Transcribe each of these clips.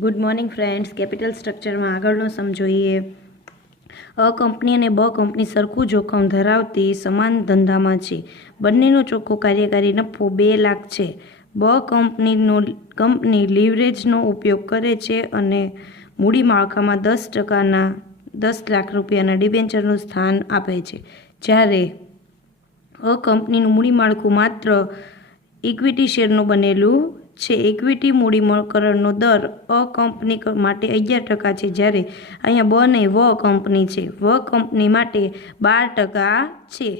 Good morning friends. Capital સ્ટ્રક્ચરમાં આગળનો સમજોઈએ. અ company અને બ કંપની સરખું જોખમ ધરાવતી સમાન ધંધામાં છે. બંનેનો ચોખ્ખો કાર્યકારી નફો 2 લાખ છે. બ કંપની લીવરેજનો ઉપયોગ કરે છે અને મૂડી માળખામાં 10 લાખ રૂપિયાના ડિબેન્ચરનું સ્થાન આપે છે. જ્યારે અ કંપનીનું મૂડી માળખું માત્ર ઇક્વિટી શેરનું બનેલું છે. ઇક્વિટી મૂડીકરણનો દર અ કંપની માટે 11% છે, જ્યારે અહીંયા બ નહીં વ કંપની છે. વ કંપની માટે 12% છે.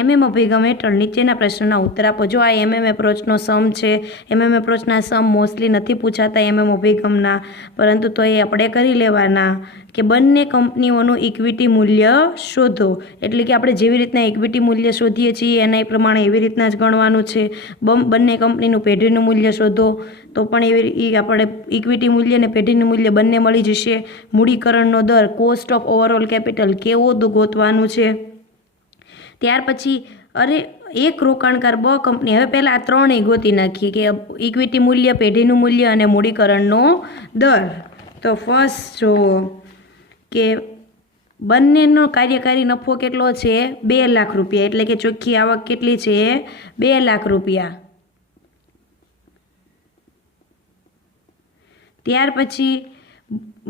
એમએમ અભિગમ હેઠળ નીચેના પ્રશ્નના ઉત્તર આપો. જો આ એમએમ એપ્રોચનો સમ છે. એમએમ એપ્રોચના સમ મોસ્ટલી નથી પૂછાતા એમએમ અભિગમના, પરંતુ તો એ આપણે કરી લેવાના કે બંને કંપનીઓનું ઇક્વિટી મૂલ્ય શોધો. એટલે કે આપણે જેવી રીતના ઇક્વિટી મૂલ્ય શોધીએ છીએ એના પ્રમાણે એવી રીતના જ ગણવાનું છે. બંને કંપનીનું પેઢીનું મૂલ્ય શોધો તો પણ એવી આપણે ઇક્વિટી મૂલ્ય અને પેઢીનું મૂલ્ય બંને મળી જશે. મૂડીકરણનો દર, કોસ્ટ ઓફ ઓવરઓલ કેપિટલ કેવો ગોતવાનું છે. ત્યાર પછી એક રોકાણકાર બ કંપની, હવે પહેલાં આ ત્રણેય ગોતી નાખીએ કે ઇક્વિટી મૂલ્ય, પેઢીનું મૂલ્ય અને મૂડીકરણનો દર. તો ફર્સ્ટ જો કે બંનેનો કાર્યકારી નફો કેટલો છે? 2 લાખ રૂપિયા. એટલે કે ચોખ્ખી આવક કેટલી છે? 2 લાખ રૂપિયા. ત્યાર પછી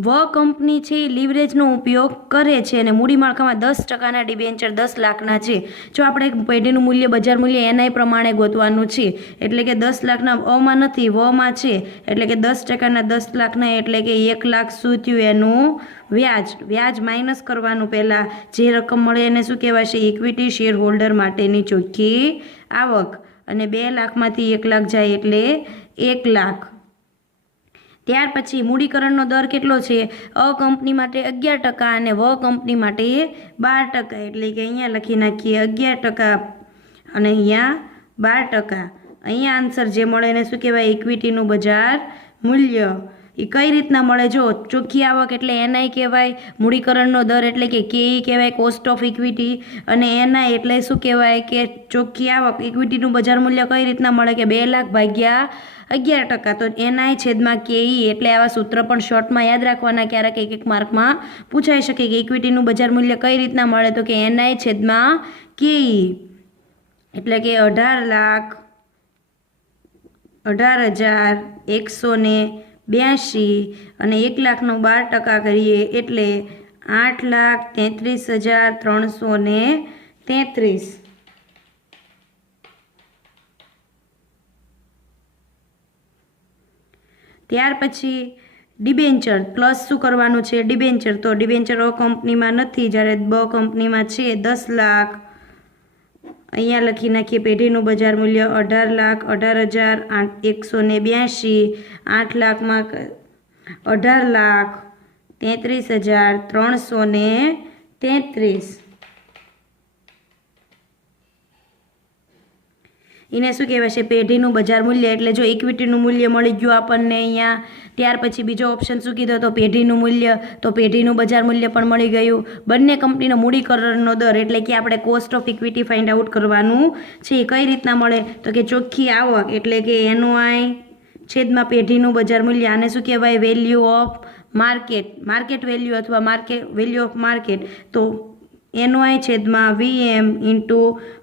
વ કંપની છે એ લીવરેજનો ઉપયોગ કરે છે અને મૂડી માળખામાં 10%ના ડિબેન્ચર 10 લાખના છે. જો આપણે પેઢીનું મૂલ્ય, બજાર મૂલ્ય એના પ્રમાણે ગોતવાનું છે. એટલે કે 10 લાખના અમાં નથી, વમાં છે. એટલે કે 10%ના 10 લાખના એટલે કે 1 લાખ શું થયું? એનું વ્યાજ માઇનસ કરવાનું. પહેલાં જે રકમ મળે એને શું કહેવાશે? ઇક્વિટી શેર હોલ્ડર માટેની ચોખ્ખી આવક. અને 2 લાખમાંથી 1 લાખ જાય એટલે 1 લાખ. ત્યાર પછી મૂડીકરણનો દર કેટલો છે? અ કંપની માટે 11% અને વ કંપની માટે 12%. એટલે કે અહીંયા લખી નાખીએ 11% અને અહીંયા 12%. અહીંયા આન્સર જે મળે એને શું કહેવાય? ઇક્વિટીનું બજાર મૂલ્ય. એ કઈ રીતના મળે? જો ચોખ્ખી આવક એટલે એનઆઈ કહેવાય, મૂડીકરણનો દર એટલે કે કેઈ કહેવાય, કોસ્ટ ઓફ ઇક્વિટી, અને એનઆઈ એટલે શું કહેવાય? કે ચોખ્ખી આવક. ઇક્વિટીનું બજાર મૂલ્ય કઈ રીતના મળે? કે 2 લાખ ભાગ્યા 11%. તો એનઆઈ છેદમાં કેઈ. એટલે આવા સૂત્ર પણ શોર્ટમાં યાદ રાખવાના. ક્યારેક એક માર્કમાં પૂછાઈ શકે કે ઇક્વિટીનું બજાર મૂલ્ય કઈ રીતના મળે? તો કે એનઆઈ છેદમાં કેઈ. એટલે કે 18,182 અને 1 લાખનો 12% કરીએ એટલે 8,33,333. ત્યાર પછી ડિબેન્ચર પ્લસ શું કરવાનું છે? ડિબેન્ચર. તો ડિબેન્ચર અ કંપનીમાં નથી, જ્યારે બ કંપનીમાં છે 10 લાખ. અહીંયા લખી નાખીએ પેઢીનું બજાર મૂલ્ય 18,18,182. 8 લાખમાં 18,33,333. એને શું કહેવાય છે? પેઢીનું બજાર મૂલ્ય. એટલે જો ઇક્વિટીનું મૂલ્ય મળી ગયું આપણને અહીંયા. ત્યાર પછી બીજો ઓપ્શન શું કીધો? તો પેઢીનું મૂલ્ય. તો પેઢીનું બજાર મૂલ્ય પણ મળી ગયું. બંને કંપનીનો મૂડીકરણનો દર એટલે કે આપણે cost of equity find out કરવાનું છે. કઈ રીતના મળે? તો કે ચોખ્ખી આવક એટલે કે એનઓઆઈ છેદમાં પેઢીનું બજાર મૂલ્ય. આને શું કહેવાય? વેલ્યુ ઓફ માર્કેટ વેલ્યુ અથવા વેલ્યુ ઓફ માર્કેટ. તો એનઓઆઈ છેદમાં વીએમ ઇન્ટુ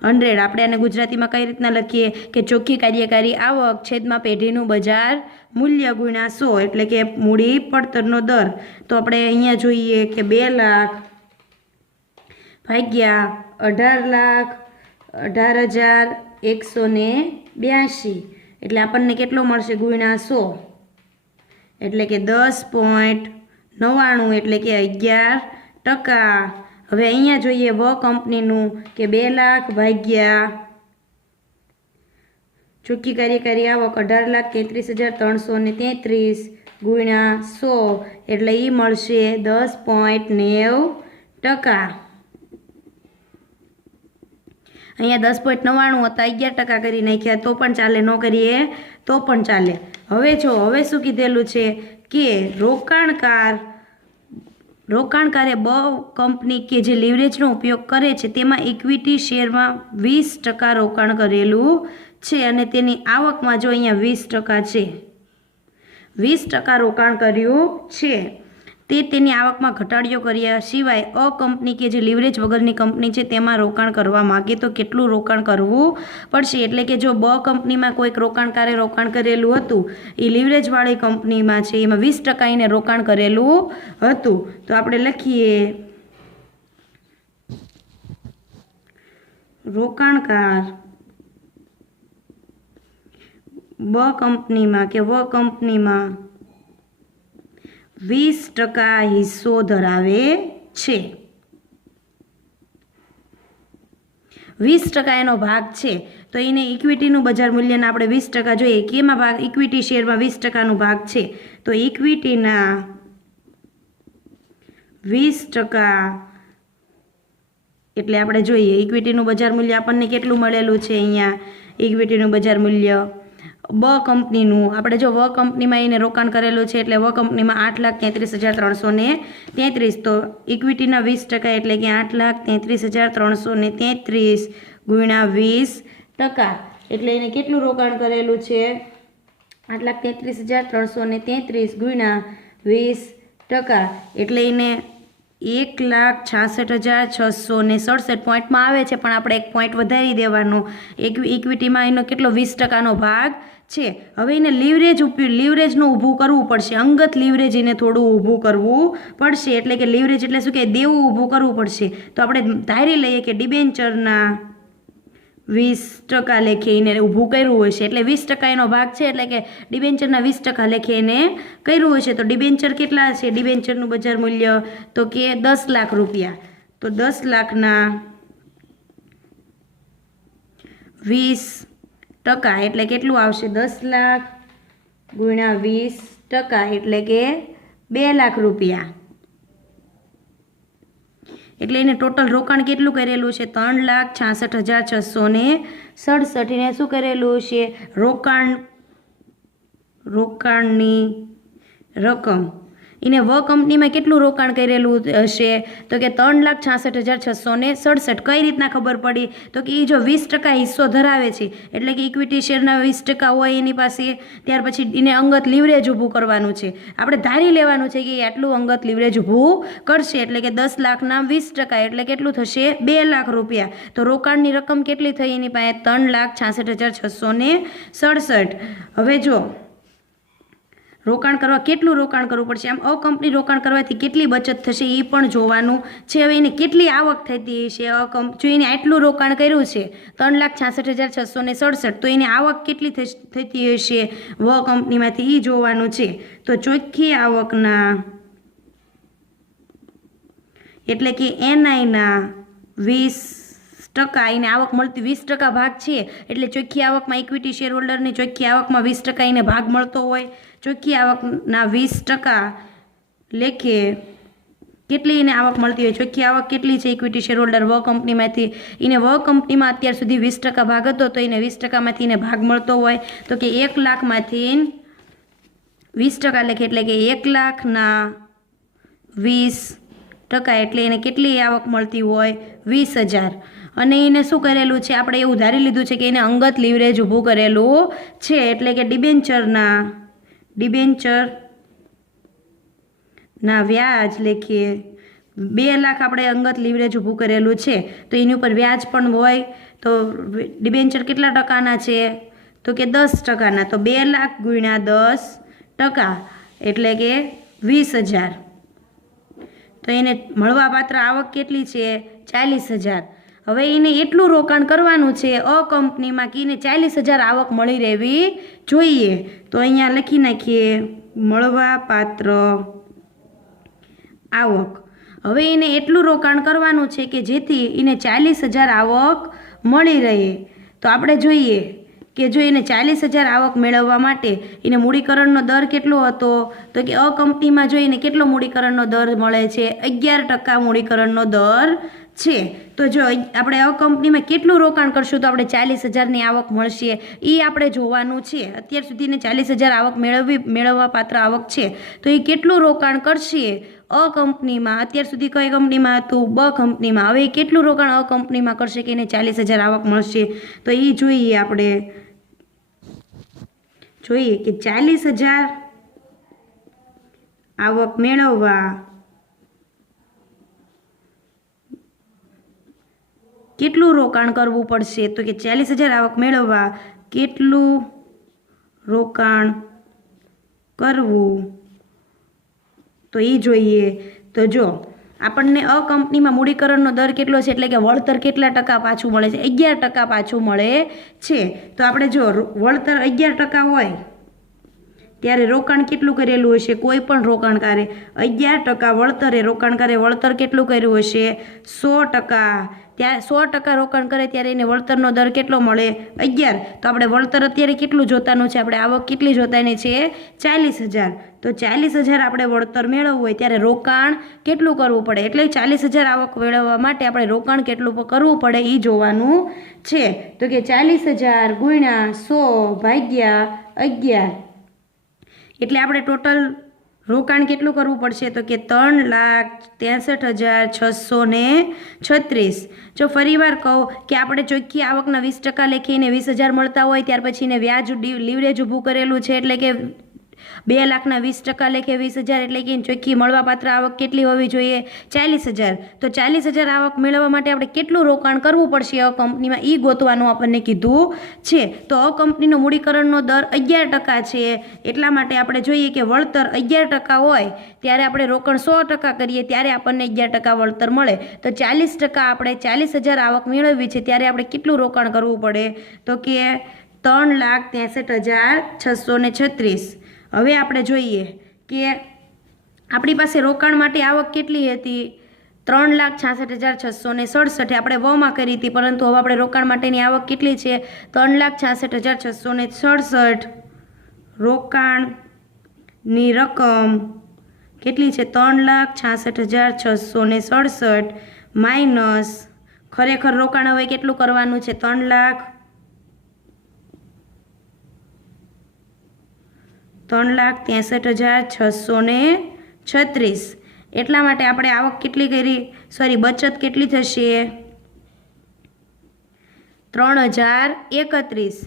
100. આપણે આને ગુજરાતીમાં કઈ રીતના લખીએ? કે ચોખ્ખી કાર્યકારી આવક છેદમાં પેઢીનું બજાર મૂલ્ય ગુણ્યા 100. એટલે કે મૂડી પડતરનો દર. તો આપણે અહીંયા જોઈએ કે 2 લાખ ભાગ્યા 18,18,182. એટલે આપણને કેટલો મળશે? ગુણ્યા 100. એટલે કે 10.99. એટલે કે 11%. હવે અહીંયા જોઈએ વ કંપનીનું કે 2 લાખ ભાગ્યા ચોખ્ખી કાર્યકારી આવક 18,33,333 ગુણ્યા 100. એટલે એ મળશે 10.90%. અહીંયા 10.99 હતા, 11% કરી નાખ્યા તો પણ ચાલે, ન કરીએ તો પણ ચાલે. હવે શું કીધેલું છે કે રોકાણકારે બ કંપની કે જે લીવરેજનો ઉપયોગ કરે છે તેમાં ઇક્વિટી શેરમાં 20% રોકાણ કરેલું છે અને તેની આવકમાં જો અહીંયા 20% છે. 20% રોકાણ કર્યું છે તે તેની આવકમાં ઘટાડો કર્યા સિવાય અ કંપની કે જે લીવરેજ વગરની કંપની છે તેમાં રોકાણ કરવા માગે તો કેટલું રોકાણ કરવું પડશે? એટલે કે જો બ કંપનીમાં કોઈક રોકાણકારે રોકાણ કરેલું હતું, એ લીવરેજવાળી કંપનીમાં છે, એમાં 20% એને રોકાણ કરેલું હતું, તો આપણે લખીએ રોકાણકાર બ કંપનીમાં કે વ કંપનીમાં 20% હિસ્સો ધરાવે છે, 20% એનો ભાગ છે, તો એને ઇક્વિટીનું બજાર મૂલ્યના આપણે 20% જોઈએ. કેમાં ભાગ? ઇક્વિટી શેરમાં 20%નો ભાગ છે, તો ઇક્વિટીના 20% એટલે આપણે જોઈએ ઇક્વિટીનું બજાર મૂલ્ય આપણને કેટલું મળેલું છે. અહીંયા ઇક્વિટીનું બજાર મૂલ્ય બ કંપનીનું, આપણે જો વ કંપનીમાં એને રોકાણ કરેલું છે એટલે વ કંપનીમાં 8,33,333, તો ઇક્વિટીના 20% એટલે કે 8,33,333 ગુણ્યા 20%, એટલે એને કેટલું રોકાણ કરેલું છે? 8,33,333 ગુણ્યા 20%, એટલે એને 1,66,667 પોઈન્ટમાં આવે છે, પણ આપણે એક પોઈન્ટ વધારી દેવાનો. ઇક્વિટીમાં એનો કેટલો 20%નો ભાગ છે. હવે એને લીવરેજનું ઊભું કરવું પડશે, અંગત લીવરેજ એને થોડું ઊભું કરવું પડશે. એટલે કે લીવરેજ એટલે શું કે દેવું ઊભું કરવું પડશે. તો આપણે ધારી લઈએ કે ડિબેન્ચરના 20% લેખે એને ઊભું કર્યું હોય છે, એટલે 20% એનો ભાગ છે, એટલે કે ડિબેન્ચરના 20% લેખે એને કર્યું હોય છે. તો ડિબેન્ચર કેટલા છે? ડિબેન્ચરનું બજાર મૂલ્ય તો કે 10 લાખ રૂપિયા, તો 10 લાખના 20% એટલે કેટલું આવશે? 10 લાખ ગુણ્યા 20% એટલે કે 2 લાખ રૂપિયા. એટલે એને ટોટલ રોકાણ કેટલું કરેલું છે? 3,66,667. એને શું કરેલું છે? રોકાણની રકમ. એને વ કંપનીમાં કેટલું રોકાણ કરેલું હશે? તો કે 3,66,667. કઈ રીતના ખબર પડી? તો કે એ જો 20% હિસ્સો ધરાવે છે, એટલે કે ઇક્વિટી શેરના 20% હોય એની પાસે, ત્યાર પછી એને અંગત લીવરેજ ઊભું કરવાનું છે. આપણે ધારી લેવાનું છે કે આટલું અંગત લીવરેજ ઊભું કરશે, એટલે કે 10 લાખના 20% એટલે કેટલું થશે? 2 લાખ રૂપિયા. તો રોકાણની રકમ કેટલી થઈ એની પાસે? 3,66,667. હવે જો રોકાણ કરવા કેટલું રોકાણ કરવું પડશે? આમ અ કંપની રોકાણ કરવાથી કેટલી બચત થશે એ પણ જોવાનું છે. હવે એને કેટલી આવક થતી હશે? જો એને આટલું રોકાણ કર્યું છે 3,66,667, તો એની આવક કેટલી થતી હશે વ કંપનીમાંથી એ જોવાનું છે. તો ચોખ્ખી આવકના એટલે કે એનઆઈના 20% એને આવક મળતી 20% ભાગ છે, એટલે ચોખ્ખી આવકમાં ઇક્વિટી શેર હોલ્ડરની ચોખ્ખી આવકમાં 20% એને ભાગ મળતો હોય. ચોખ્ખી આવકના 20% લેખે કેટલી એને આવક મળતી હોય? ચોખ્ખી આવક કેટલી છે ઇક્વિટી શેર હોલ્ડર વ કંપનીમાંથી? એને વ કંપનીમાં અત્યાર સુધી 20% ભાગ હતો, તો એને 20%માંથી એને ભાગ મળતો હોય, તો કે 1 લાખમાંથી 20% લેખે એટલે કે 1 લાખના 20% એટલે એને કેટલી આવક મળતી હોય? 20,000. અને એને શું કરેલું છે? આપણે એવું ધારી લીધું છે કે એને અંગત લીવરેજ ઊભું કરેલું છે, એટલે કે ડિબેન્ચરના વ્યાજ લેખીએ 2 લાખ આપણે અંગત લીવરેજ ઊભું કરેલું છે, તો એની ઉપર વ્યાજ પણ હોય. તો ડિબેન્ચર કેટલા ટકાના છે? તો કે 10%ના. તો 2 લાખ ગુણ્યા 10% એટલે કે 20,000. તો એને મળવાપાત્ર આવક કેટલી છે? 40,000. હવે એને એટલું રોકાણ કરવાનું છે અ કંપનીમાં કે એને 40,000 આવક મળી રહેવી જોઈએ. તો અહીંયા લખી નાખીએ મળવાપાત્ર આવક. હવે એને એટલું રોકાણ કરવાનું છે કે જેથી એને 40,000 આવક મળી રહે. તો આપણે જોઈએ કે જો એને 40,000 આવક મેળવવા માટે એને મૂડીકરણનો દર કેટલો હતો? તો કે અ કંપનીમાં જો એને કેટલો મૂડીકરણનો દર મળે છે? 11% મૂડીકરણનો દર છે. તો જો આપણે અ કંપનીમાં કેટલું રોકાણ કરશું તો આપણે 40,000ની આવક મળશે એ આપણે જોવાનું છે. અત્યાર સુધી એને 40,000 આવક મેળવવા પાત્ર આવક છે, તો એ કેટલું રોકાણ કરશે અ કંપનીમાં? અત્યાર સુધી કઈ કંપનીમાં હતું? બ કંપનીમાં. હવે એ કેટલું રોકાણ અ કંપનીમાં કરશે કે એને 40,000 આવક મળશે? તો એ જોઈએ આપણે. જોઈએ કે 40,000 આવક મેળવવા કેટલું રોકાણ કરવું પડશે? તો કે 40,000 આવક મેળવવા કેટલું રોકાણ કરવું તો એ જોઈએ. તો જો આપણને અ કંપનીમાં મૂડીકરણનો દર કેટલો છે, એટલે કે વળતર કેટલા ટકા પાછું મળે છે? 11% પાછું મળે છે. તો આપણે જો વળતર 11% હોય ત્યારે રોકાણ કેટલું કરેલું હશે? કોઈ પણ રોકાણકારે 11% વળતરે રોકાણ કરે. વળતર કેટલું કર્યું હશે? 100%. ત્યારે 100% રોકાણ કરે ત્યારે એને વળતરનો દર કેટલો મળે? 11. તો આપણે વળતર અત્યારે કેટલું જોતાનું છે? આપણે આવક કેટલી જોતાની છે? 40,000. તો 40,000 આપણે વળતર મેળવવું હોય ત્યારે રોકાણ કેટલું કરવું પડે? એટલે 40,000 આવક મેળવવા માટે આપણે રોકાણ કેટલું કરવું પડે એ જોવાનું છે. તો કે 40,000 ગુણ્યા 100 ભાગ્યા 11 એટલે આપણે ટોટલ રોકાણ કેટલું કરવું પડશે? તો કે 3,63,636. જો ફરીવાર કહું કે આપણે ચોખ્ખી આવકના 20% લેખીને 20,000 મળતા હોય ત્યાર પછી એને વ્યાજ લીવરેજ ઊભું કરેલું છે, એટલે કે 2,00,000ના 20% લેખે 20,000 એટલે કે ચોખ્ખી મળવાપાત્ર આવક કેટલી હોવી જોઈએ? 40,000. તો 40,000 આવક મેળવવા માટે આપણે કેટલું રોકાણ કરવું પડશે અ કંપનીમાં એ ગોતવાનું આપણને કીધું છે. તો અ કંપનીનો મૂડીકરણનો દર 11% છે. એટલા માટે આપણે જોઈએ કે વળતર 11% હોય ત્યારે આપણે રોકાણ 100% કરીએ ત્યારે આપણને 11% વળતર મળે. તો 40% આપણે 40,000 આવક મેળવવી છે ત્યારે આપણે કેટલું રોકાણ કરવું પડે? તો કે 3,63,636. હવે આપણે જોઈએ કે આપણી પાસે રોકાણ માટે આવક કેટલી હતી? 3,66,667. આપણે વમાં કરી હતી, પરંતુ હવે આપણે રોકાણ માટેની આવક કેટલી છે? 3,66,667. રોકાણની રકમ કેટલી છે? 3,66,667 માઇનસ ખરેખર રોકાણ હવે કેટલું કરવાનું છે? 3,63,636. એટલા માટે આપણે આવક કેટલી કરી? બચત કેટલી થશે? 3,031.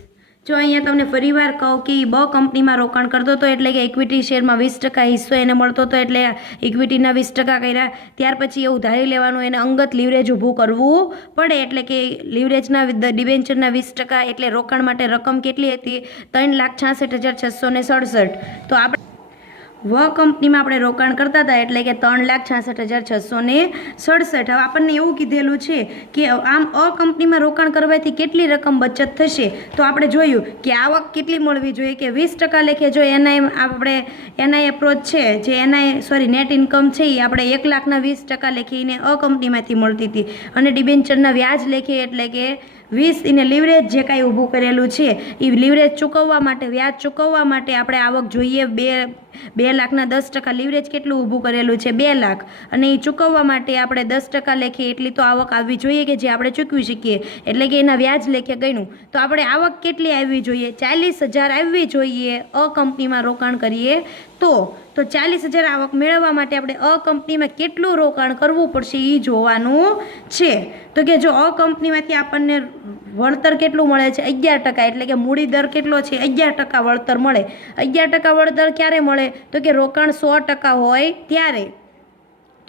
જો અહીંયા તમને ફરીવાર કહું કે બ કંપનીમાં રોકાણ કરતો હતો એટલે કે ઇક્વિટી શેરમાં 20% હિસ્સો એને મળતો હતો એટલે ઇક્વિટીના 20% કર્યા. ત્યાર પછી એવું ધારી લેવાનું એને અંગત લીવરેજ ઊભું કરવું પડે, એટલે કે લીવરેજના ડિબેન્ચરના 20%. એટલે રોકાણ માટે રકમ કેટલી હતી? 3,66,667. તો આપણે વ કંપનીમાં આપણે રોકાણ કરતા હતા એટલે કે 3,66,667. હવે આપણને એવું કીધેલું છે કે આમ અ કંપનીમાં રોકાણ કરવાથી કેટલી રકમ બચત થશે? તો આપણે જોયું કે આવક કેટલી મળવી જોઈએ કે 20% લેખે. જો એનઆઈ એપ્રોચ છે જે નેટ ઇન્કમ છે એ આપણે 1,00,000ના 20% લેખીને અ કંપનીમાંથી મળતી હતી, અને ડિબેન્ચરના વ્યાજ લેખે એટલે કે 20 એને લીવરેજ જે કાંઈ ઊભું કરેલું છે એ લીવરેજ ચૂકવવા માટે, વ્યાજ ચૂકવવા માટે આપણે આવક જોઈએ 2,00,000ના 10%. લીવરેજ કેટલું ઊભું કરેલું છે? 2,00,000, અને એ ચૂકવવા માટે આપણે 10% લેખે એટલી તો આવક આવવી જોઈએ કે જે આપણે ચૂકવી શકીએ, એટલે કે એના વ્યાજ લેખે ગણ્યું તો આપણે આવક કેટલી આવવી જોઈએ? 40,000 આવવી જોઈએ અ કંપનીમાં રોકાણ કરીએ તો 40,000 આવક મેળવવા માટે આપણે અ કંપનીમાં કેટલું રોકાણ કરવું પડશે એ જોવાનું છે. તો કે જો અ કંપનીમાંથી આપણને વળતર કેટલું મળે છે? 11%. એટલે કે મૂડી દર કેટલો છે? 11% વળતર મળે. 11% વળતર ક્યારે મળે? તો કે રોકાણ 100% હોય ત્યારે.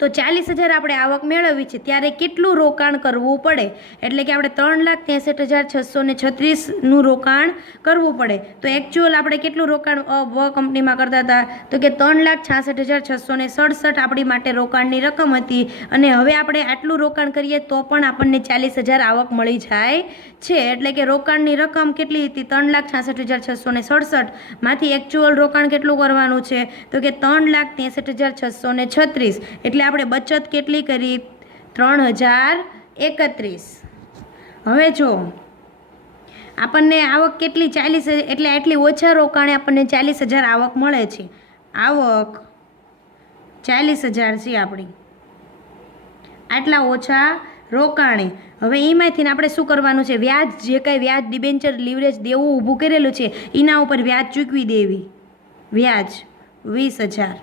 તો 40,000 આપણે આવક મેળવવી છે ત્યારે કેટલું રોકાણ કરવું પડે? એટલે કે આપણે 3,63,636નું રોકાણ કરવું પડે. તો એકચ્યુઅલ આપણે કેટલું રોકાણ વ કંપનીમાં કરતા હતા? તો કે 3,66,667 આપણી માટે રોકાણની રકમ હતી, અને હવે આપણે આટલું રોકાણ કરીએ તો પણ આપણને 40,000 આવક મળી જાય છે. એટલે કે રોકાણની રકમ કેટલી હતી? 3,66,667 માંથી એકચ્યુઅલ રોકાણ કેટલું કરવાનું છે? તો કે 3,63,636. એટલે આપણે બચત કેટલી કરી? 3,031. હવે જો આપણને આવક કેટલી? 40,000 એટલે આટલી ઓછા રોકાણે આપણને 40,000 આવક મળે છે. આવક 40,000 છે આપણી, આટલા ઓછા રોકાણે. હવે એમાંથી આપણે શું કરવાનું છે? વ્યાજ, જે કાંઈ વ્યાજ ડિબેન્ચર લીવરેજ દેવું ઊભું કરેલું છે એના ઉપર વ્યાજ ચૂકવી દેવી. વ્યાજ 20,000.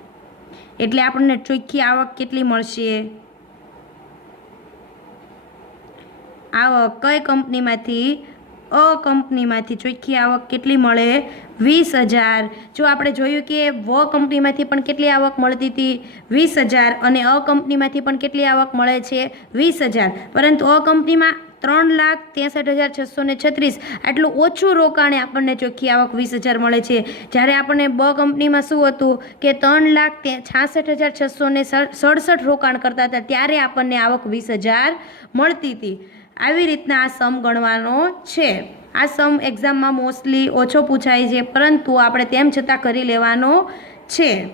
એટલે આપણને ચોખ્ખી આવક કેટલી મળશે? આવક કઈ કંપનીમાંથી? અ કંપનીમાંથી ચોખ્ખી આવક કેટલી મળે? 20,000. જો આપણે જોયું કે વ કંપનીમાંથી પણ કેટલી આવક મળતી હતી? 20,000. અને અ કંપનીમાંથી પણ કેટલી આવક મળે છે? 20,000. પરંતુ અ કંપનીમાં 3,63,636 આટલું ઓછું રોકાણે આપણને ચોખ્ખી આવક 20,000 મળે છે. જ્યારે આપણને બ કંપનીમાં શું હતું કે 3,66,667 રોકાણ કરતા હતા ત્યારે આપણને આવક 20,000 મળતી હતી. આવી રીતના આ સમ ગણવાનો છે. આ સમ એક્ઝામમાં મોસ્ટલી ઓછો પૂછાય છે, પરંતુ આપણે તેમ છતાં કરી લેવાનો છે.